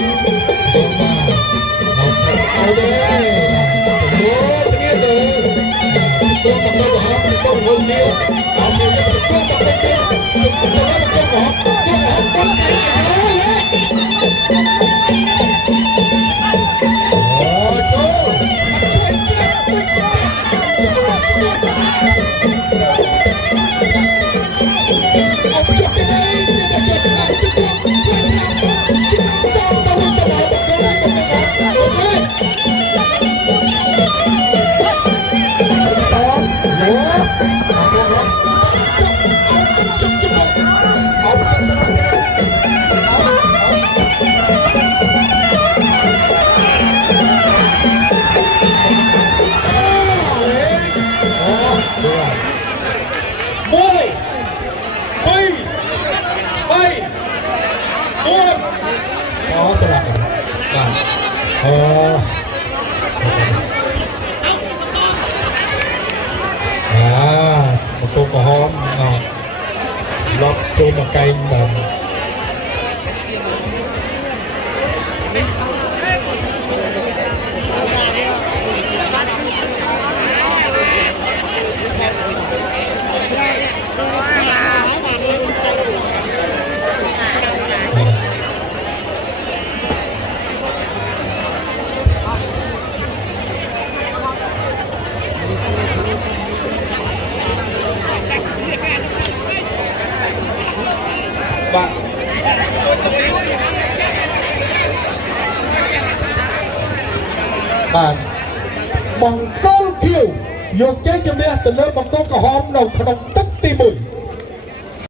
งมาเอาเลยโอ้สนิทเลยตัวมันก็หอมตัวคนเดียวเอาไปจะตัวมันก็เดียวตัวมันก็หอมตัวหอมต้นไก่โอ้โจ้เอาไปจุดที่ไหนสลับกันมันก็หอมล็อกโจมไกลแบบบ้านบังก้องเที่ยวยกแจ้งจำเนียแต่เลิกบังก้องกระหอมเราขนมตัก